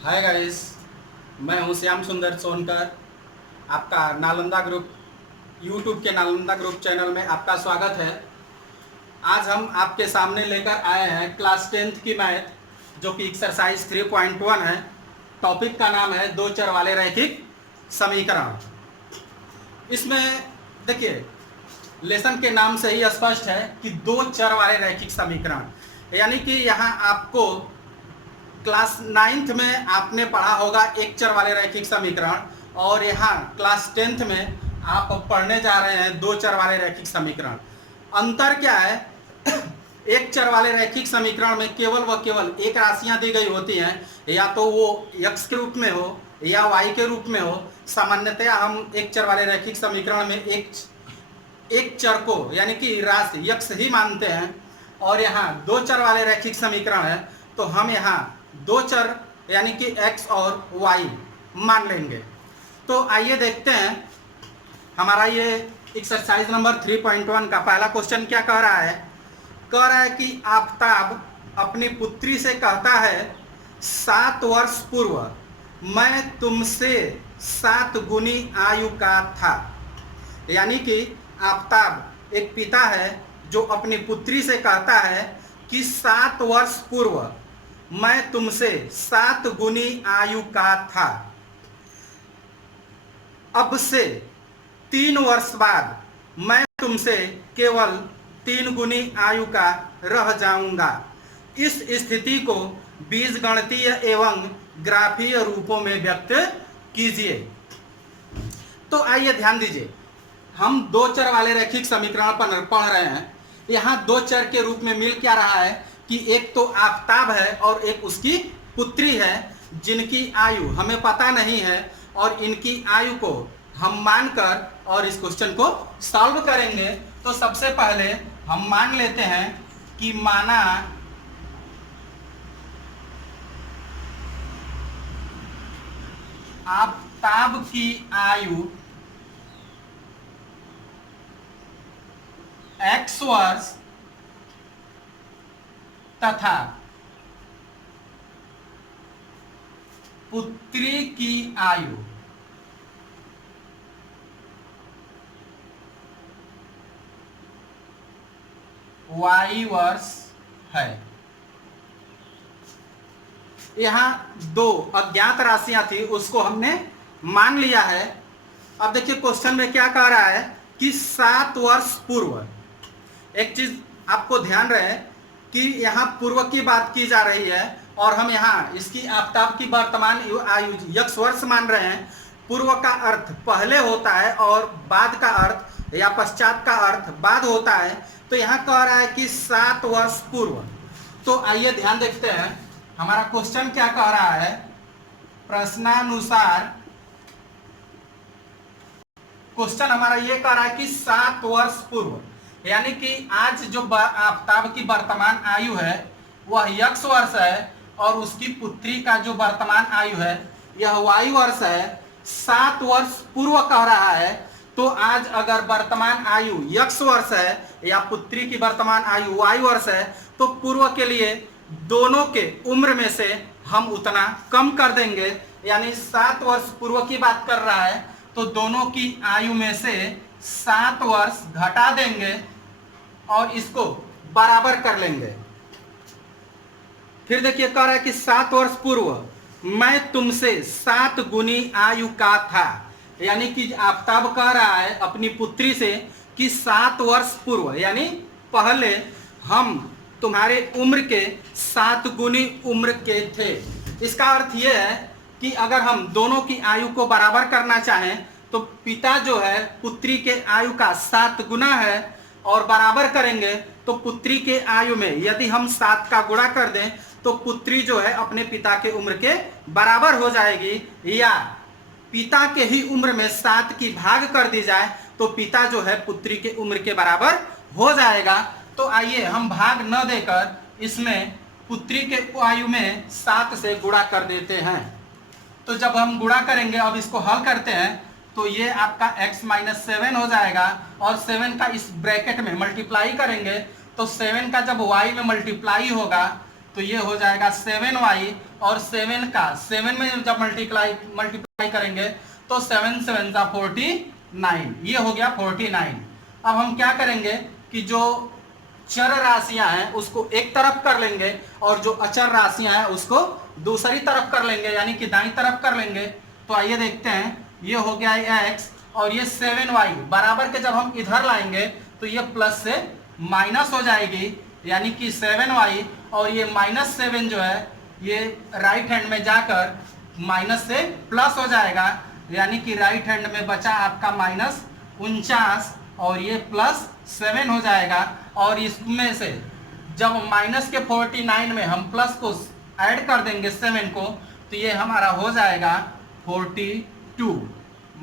Hi guys, मैं हूं श्याम सुंदर सोनकर। आपका नालंदा ग्रुप यूट्यूब के नालंदा ग्रुप चैनल में आपका स्वागत है। आज हम आपके सामने लेकर आए हैं क्लास 10th की मैथ, जो कि एक्सरसाइज 3.1 है। टॉपिक का नाम है दो चर वाले रैखिक समीकरण। इसमें देखिए, लेसन के नाम से ही स्पष्ट है कि दो चर वाले रैखिक समीकरण, यानी कि यहाँ आपको क्लास 9th में आपने पढ़ा होगा एक चर वाले रैखिक समीकरण, और यहाँ क्लास 10th में आप पढ़ने जा रहे हैं दो चर वाले रैखिक समीकरण। अंतर क्या है? एक चर वाले रैखिक समीकरण में केवल व केवल एक राशियां दी गई होती हैं, या तो वो x के रूप में हो या y के रूप में हो। सामान्यतया हम एक चर वाले रैखिक समीकरण में एक चर को यानी कि राशि x ही मानते हैं, और यहाँ दो चर वाले रैखिक समीकरण है तो हम यहाँ दो चर यानी कि x और y मान लेंगे। तो आइए देखते हैं हमारा ये एक्सरसाइज नंबर 3.1 का पहला क्वेश्चन क्या कह रहा है। कह रहा है कि आफताब अपनी पुत्री से कहता है 7 वर्ष पूर्व मैं तुमसे 7 गुनी आयु का था। यानी कि आफताब एक पिता है जो अपनी पुत्री से कहता है कि 7 वर्ष पूर्व मैं तुमसे 7 गुनी आयु का था। अब से 3 वर्ष बाद मैं तुमसे केवल 3 गुनी आयु का रह जाऊंगा। इस स्थिति को बीजगणितीय एवं ग्राफीय रूपों में व्यक्त कीजिए। तो आइए ध्यान दीजिए, हम दो चर वाले रैखिक समीकरण पर पढ़ रहे हैं। यहाँ दो चर के रूप में मिल क्या रहा है कि एक तो आफताब है और एक उसकी पुत्री है, जिनकी आयु हमें पता नहीं है, और इनकी आयु को हम मानकर और इस क्वेश्चन को सॉल्व करेंगे। तो सबसे पहले हम मान लेते हैं कि माना आफताब की आयु x वर्ष तथा पुत्री की आयु y वर्ष है। यहाँ दो अज्ञात राशियां थी, उसको हमने मान लिया है। अब देखिए क्वेश्चन में क्या कह रहा है कि 7 वर्ष पूर्व। एक चीज आपको ध्यान रहे कि यहाँ पूर्व की बात की जा रही है और हम यहाँ इसकी आफताब की वर्तमान आयु x वर्ष मान रहे हैं। पूर्व का अर्थ पहले होता है और बाद का अर्थ या पश्चात का अर्थ बाद होता है। तो यहाँ कह रहा है कि 7 वर्ष पूर्व। तो आइए ध्यान देखते हैं हमारा क्वेश्चन क्या कह रहा है। प्रश्नानुसार क्वेश्चन हमारा ये कह रहा है कि 7 वर्ष पूर्व, यानी कि आज जो आफताब की वर्तमान आयु है वह x वर्ष है, और उसकी पुत्री का जो वर्तमान आयु है यह y वर्ष है। 7 वर्ष पूर्व कह रहा है, तो आज अगर वर्तमान आयु x वर्ष है या पुत्री की वर्तमान आयु y वर्ष है, तो पूर्व के लिए दोनों के उम्र में से हम उतना कम कर देंगे। यानी 7 वर्ष पूर्व की बात कर रहा है, तो दोनों की आयु में से 7 वर्ष घटा देंगे और इसको बराबर कर लेंगे। फिर देखिए कह रहा है कि 7 वर्ष पूर्व मैं तुमसे 7 गुनी आयु का था। यानी कि आफताब कह रहा है अपनी पुत्री से कि 7 वर्ष पूर्व, यानी पहले हम तुम्हारे उम्र के 7 गुनी उम्र के थे। इसका अर्थ यह है कि अगर हम दोनों की आयु को बराबर करना चाहें तो पिता जो है पुत्री के आयु का 7 गुना है, और बराबर करेंगे तो पुत्री के आयु में यदि हम 7 का गुणा कर दें तो पुत्री जो है अपने पिता के उम्र के बराबर हो जाएगी, या पिता के ही उम्र में 7 की भाग कर दी जाए तो पिता जो है पुत्री के उम्र के बराबर हो जाएगा। तो आइए हम भाग न देकर इसमें पुत्री के आयु में 7 से गुणा कर देते हैं। तो जब हम गुणा करेंगे, अब इसको हल करते हैं, तो ये आपका x - 7 हो जाएगा, और 7 का इस ब्रैकेट में मल्टीप्लाई करेंगे तो 7 का जब y में मल्टीप्लाई होगा तो ये हो जाएगा 7y और 7 का 7 में जब मल्टीप्लाई करेंगे तो 7 7 जा 49, ये हो गया 49। अब हम क्या करेंगे कि जो चर राशियां हैं उसको एक तरफ कर लेंगे और जो अचर राशियां हैं उसको दूसरी तरफ कर लेंगे, यानी कि दाईं तरफ कर लेंगे। तो आइए देखते हैं, ये हो गया x और ये 7y बराबर के जब हम इधर लाएंगे तो ये प्लस से माइनस हो जाएगी, यानी कि 7y और ये -7 जो है ये राइट हैंड में जाकर माइनस से प्लस हो जाएगा, यानी कि राइट हैंड में बचा आपका -49 और ये +7 हो जाएगा। और इसमें से जब माइनस के 49 में हम प्लस को ऐड कर देंगे 7 को, तो ये हमारा हो जाएगा 42,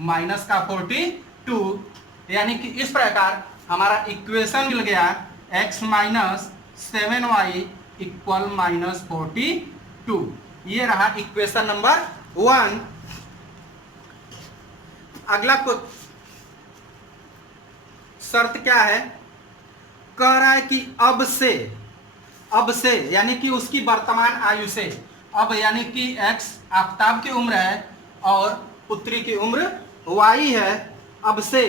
माइनस का 42, यानी कि इस प्रकार हमारा इक्वेशन मिल गया x माइनस 7y इक्वल -42। ये रहा इक्वेशन नंबर 1। अगला को शर्त क्या है, कह रहा है कि अब से यानी कि उसकी वर्तमान आयु से, अब यानी कि x आफताब की उम्र है और पुत्री की उम्र y है, अब से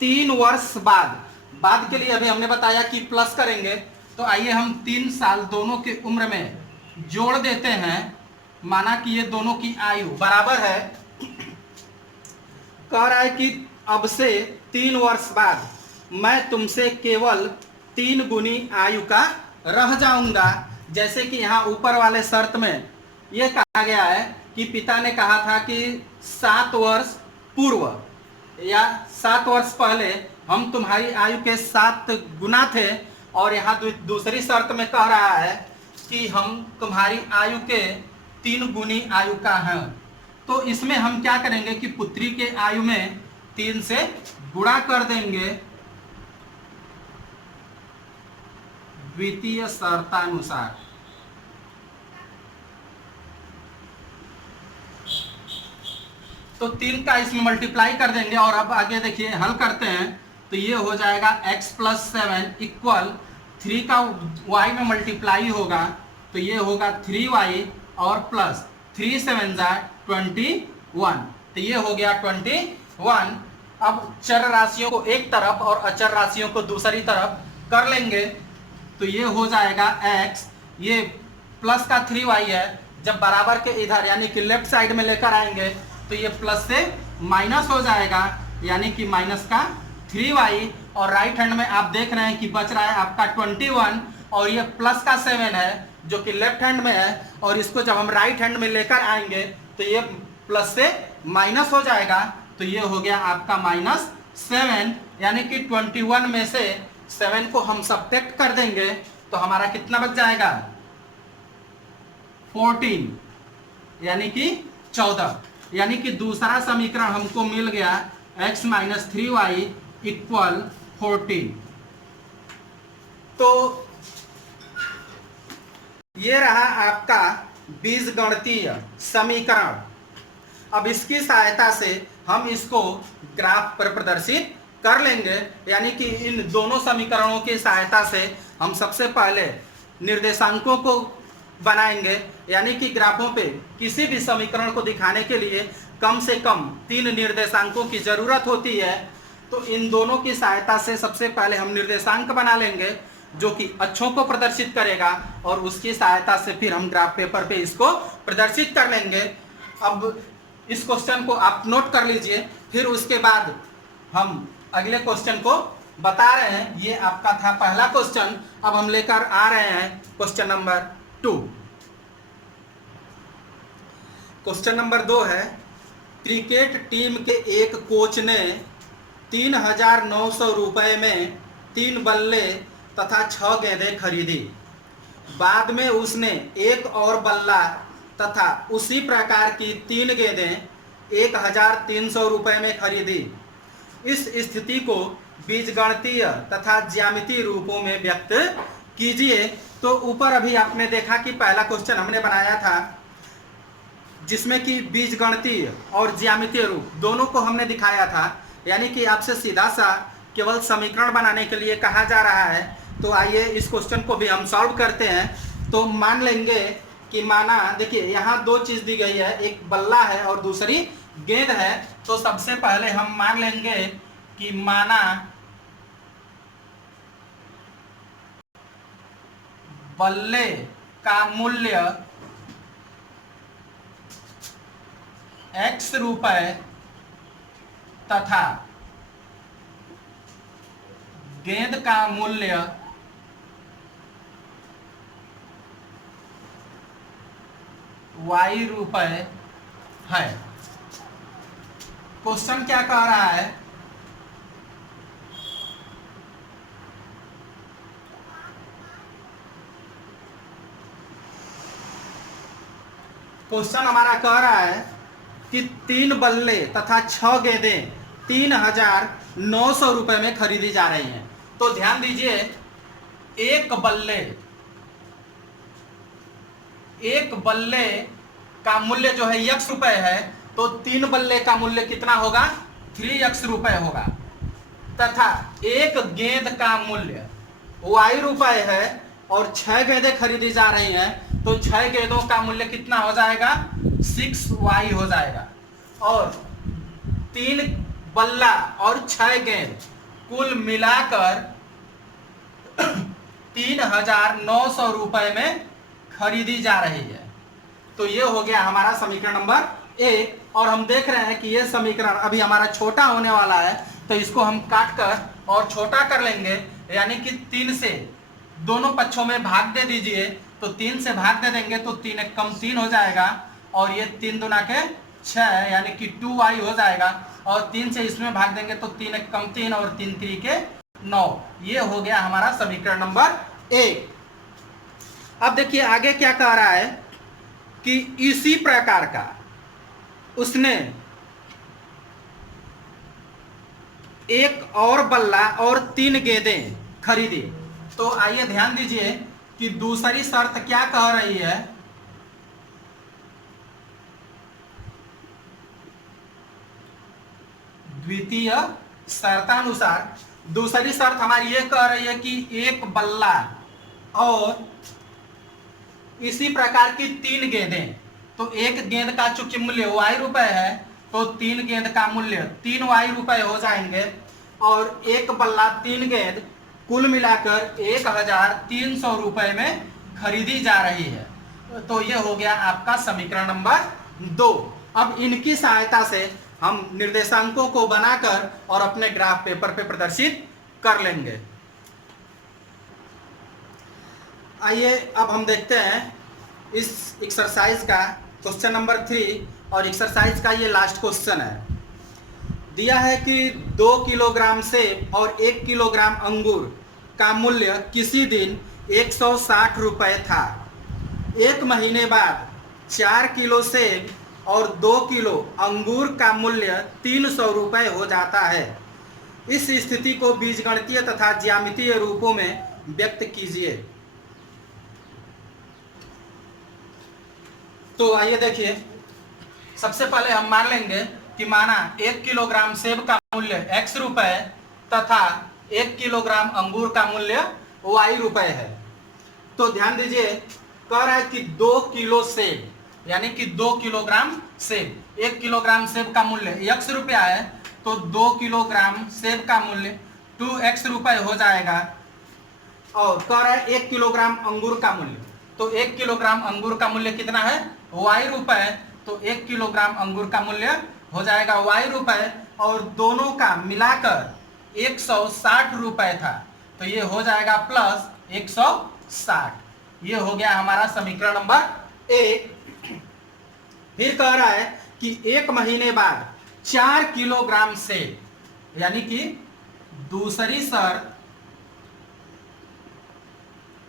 3 वर्ष बाद के लिए अभी हमने बताया कि प्लस करेंगे। तो आइए हम 3 साल दोनों की उम्र में जोड़ देते हैं, माना कि ये दोनों की आयु बराबर है। कह रहा है कि अब से 3 वर्ष बाद मैं तुमसे केवल 3 गुनी आयु का रह जाऊंगा। जैसे कि यहाँ ऊपर वाले शर्त में ये कहा गया है कि पिता ने कहा था कि 7 वर्ष पूर्व या 7 वर्ष पहले हम तुम्हारी आयु के 7 गुना थे, और यहाँ दूसरी शर्त में कह रहा है कि हम तुम्हारी आयु के 3 गुनी आयु का हैं। तो इसमें हम क्या करेंगे कि पुत्री के आयु में 3 से गुणा कर देंगे द्वितीय शर्तानुसार। तो 3 का इसमें मल्टीप्लाई कर देंगे और अब आगे देखिए हल करते हैं। तो ये हो जाएगा x + 7 इक्वल 3 का y में मल्टीप्लाई होगा, तो ये होगा 3y और प्लस 3 7 जा 21, तो ये हो गया 21। अब चर राशियों को एक तरफ और अचर राशियों को दूसरी तरफ कर लेंगे, तो ये हो जाएगा x, ये प्लस का 3y है, जब बराबर के इधर यानी कि लेफ्ट साइड में लेकर आएंगे तो ये प्लस से माइनस हो जाएगा, यानी कि माइनस का 3y, और राइट हैंड में आप देख रहे हैं कि बच रहा है आपका 21, और ये प्लस का 7 है जो कि लेफ्ट हैंड में है, और इसको जब हम राइट हैंड में लेकर आएंगे तो ये प्लस से माइनस हो जाएगा, तो ये हो गया आपका -7, यानी कि 21 में से 7 को हम सब्ट्रैक्ट कर देंगे तो हमारा कितना बच जाएगा 14, यानी कि 14, यानी कि दूसरा समीकरण हमको मिल गया x - 3y इक्वल 14। तो ये रहा आपका बीजगणितीय समीकरण। अब इसकी सहायता से हम इसको ग्राफ पर प्रदर्शित कर लेंगे, यानी कि इन दोनों समीकरणों की सहायता से हम सबसे पहले निर्देशांकों को बनाएंगे, यानी कि ग्राफों पे किसी भी समीकरण को दिखाने के लिए कम से कम 3 निर्देशांकों की जरूरत होती है। तो इन दोनों की सहायता से सबसे पहले हम निर्देशांक बना लेंगे जो कि अक्षों को प्रदर्शित करेगा, और उसकी सहायता से फिर हम ग्राफ पेपर पे इसको प्रदर्शित कर लेंगे। अब इस क्वेश्चन को आप नोट कर लीजिए, फिर उसके बाद हम अगले क्वेश्चन को बता रहे हैं। ये आपका था पहला क्वेश्चन, अब हम लेकर आ रहे हैं क्वेश्चन नंबर 2। क्वेश्चन नंबर 2 है, क्रिकेट टीम के एक कोच ने 3,900 रुपये में 3 बल्ले तथा 6 गेंदें खरीदी। बाद में उसने एक और बल्ला तथा उसी प्रकार की 3 गेंदें 1,300 रुपये में खरीदी। इस स्थिति को बीजगणितीय तथा ज्यामितीय रूपों में व्यक्त कीजिए। तो ऊपर अभी आपने देखा कि पहला क्वेश्चन हमने बनाया था जिसमें कि बीजगणितीय और ज्यामितीय रूप दोनों को हमने दिखाया था, यानी कि आपसे सीधा सा केवल समीकरण बनाने के लिए कहा जा रहा है। तो आइए इस क्वेश्चन को भी हम सॉल्व करते हैं। तो मान लेंगे कि माना, देखिए यहाँ दो चीज दी गई है, एक बल्ला है और दूसरी गेंद है। तो सबसे पहले हम मान लेंगे कि माना बल्ले का मूल्य x रुपए तथा गेंद का मूल्य y रुपए है। क्वेश्चन क्या कह रहा है, क्वेश्चन हमारा कह रहा है कि 3 बल्ले तथा 6 गेंदें 3,900 रुपए में खरीदी जा रही हैं। तो ध्यान दीजिए, एक बल्ले का मूल्य जो है x रुपए है, तो 3 बल्ले का मूल्य कितना होगा, 3x रुपए होगा, तथा एक गेंद का मूल्य y रुपए है और 6 गेंदें खरीदी जा रही हैं, तो 6 गेंदों का मूल्य कितना हो जाएगा, 6y हो जाएगा। और 3 बल्ला और 6 गेंद कुल मिलाकर 3,900 रुपए में खरीदी जा रही है। तो ये हो गया हमारा समीकरण नंबर 1। और हम देख रहे हैं कि ये समीकरण अभी हमारा छोटा होने वाला है, तो इसको हम काट कर और छोटा कर लेंगे, यानी कि 3 से दोनों पक्षों में भाग दे दीजिए। तो 3 से भाग दे देंगे तो 3 एक कम 3 हो जाएगा, और ये 3 दूना के 6 यानी कि 2y हो जाएगा। और 3 से इसमें भाग देंगे तो 3 एक कम 3 और 3 3 के 9। ये हो गया हमारा समीकरण नंबर 1। अब देखिए आगे क्या कह रहा है कि इसी प्रकार का उसने एक और बल्ला और 3 गेंदें खरीदी। तो आइए ध्यान दीजिए कि दूसरी शर्त क्या कह रही है, द्वितीय शर्तानुसार दूसरी शर्त हमारी ये कह रही है कि एक बल्ला और इसी प्रकार की 3 गेंदें। तो एक गेंद का चूंकि मूल्य y रुपए है, तो 3 गेंद का मूल्य 3y रुपए हो जाएंगे, और एक बल्ला 3 गेंद कुल मिलाकर 1,300 रुपए में खरीदी जा रही है। तो ये हो गया आपका समीकरण नंबर 2। अब इनकी सहायता से हम निर्देशांकों को बनाकर और अपने ग्राफ पेपर पे प्रदर्शित कर लेंगे। आइए अब हम देखते हैं इस एक्सरसाइज का क्वेश्चन नंबर 3, और एक्सरसाइज का ये लास्ट क्वेश्चन है। दिया है कि 2 किलोग्राम सेब और 1 किलोग्राम अंगूर का मूल्य किसी दिन 160 रुपए था। 1 महीने बाद 4 किलो सेब और 2 किलो अंगूर का मूल्य 300 रुपए हो जाता है। इस स्थिति को बीजगणितीय तथा ज्यामितीय रूपों में व्यक्त कीजिए। तो आइए देखिए, सबसे पहले हम मान लेंगे कि माना 1 किलोग्राम सेब का मूल्य x रुपए तथा 1 किलोग्राम अंगूर का मूल्य y रुपए है। तो ध्यान दीजिए, कह रहा है कि 2 किलो सेब यानी कि 2 किलोग्राम सेब, 1 किलोग्राम सेब का मूल्य x रुपया है, तो 2 किलोग्राम सेब का मूल्य 2x रुपए हो जाएगा। और कह रहा है 1 किलोग्राम अंगूर का मूल्य, तो 1 किलोग्राम अंगूर का मूल्य कितना है, y रुपए, तो 1 किलोग्राम अंगूर का मूल्य हो जाएगा y रुपए, और दोनों का मिलाकर 160 रुपए था, तो ये हो जाएगा प्लस 160। ये हो गया हमारा समीकरण नंबर 1। फिर कह रहा है कि 1 महीने बाद 4 किलोग्राम सेब, यानी कि दूसरी शर्त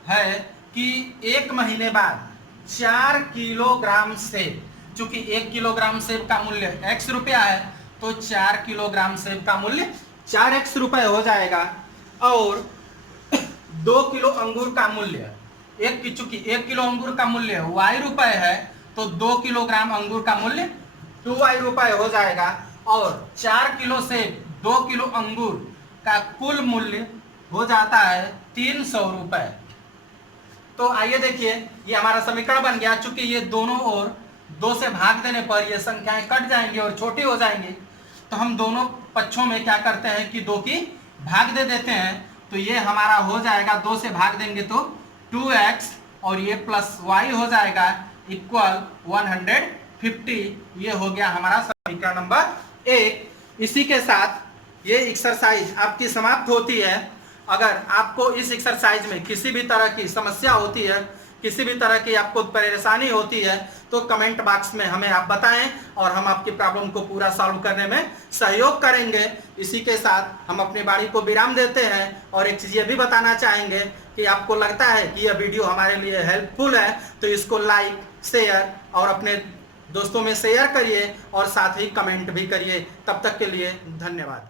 है कि 1 महीने बाद 4 किलोग्राम सेब, चूंकि 1 किलोग्राम सेब का मूल्य x रुपया है, तो 4 किलोग्राम सेब का मूल्य 4x रुपए हो जाएगा। और 2 किलो अंगूर का मूल्य, चूंकि 1 किलो अंगूर का मूल्य y रुपए है, तो 2 किलोग्राम अंगूर का मूल्य 2y रुपए हो जाएगा। और 4 किलो सेब 2 किलो अंगूर का कुल मूल्य हो जाता है 300 रुपए। तो आइए देखिए, ये हमारा समीकरण बन गया। चूंकि ये दोनों ओर 2 से भाग देने पर ये संख्याएं कट जाएंगी और छोटी हो जाएंगी, तो हम दोनों पक्षों में क्या करते हैं कि 2 की भाग दे देते हैं। तो ये हमारा हो जाएगा, 2 से भाग देंगे तो 2x और ये प्लस y हो जाएगा इक्वल 150। ये हो गया हमारा समीकरण नंबर 1। इसी के साथ ये एक्सरसाइज आपकी समाप्त होती है। अगर आपको इस एक्सरसाइज में किसी भी तरह की समस्या होती है, किसी भी तरह की आपको परेशानी होती है, तो कमेंट बॉक्स में हमें आप बताएं और हम आपकी प्रॉब्लम को पूरा सॉल्व करने में सहयोग करेंगे। इसी के साथ हम अपनी बारी को विराम देते हैं और एक चीज़ ये भी बताना चाहेंगे कि आपको लगता है कि यह वीडियो हमारे लिए हेल्पफुल है तो इसको लाइक, शेयर और अपने दोस्तों में शेयर करिए और साथ ही कमेंट भी करिए। तब तक के लिए धन्यवाद।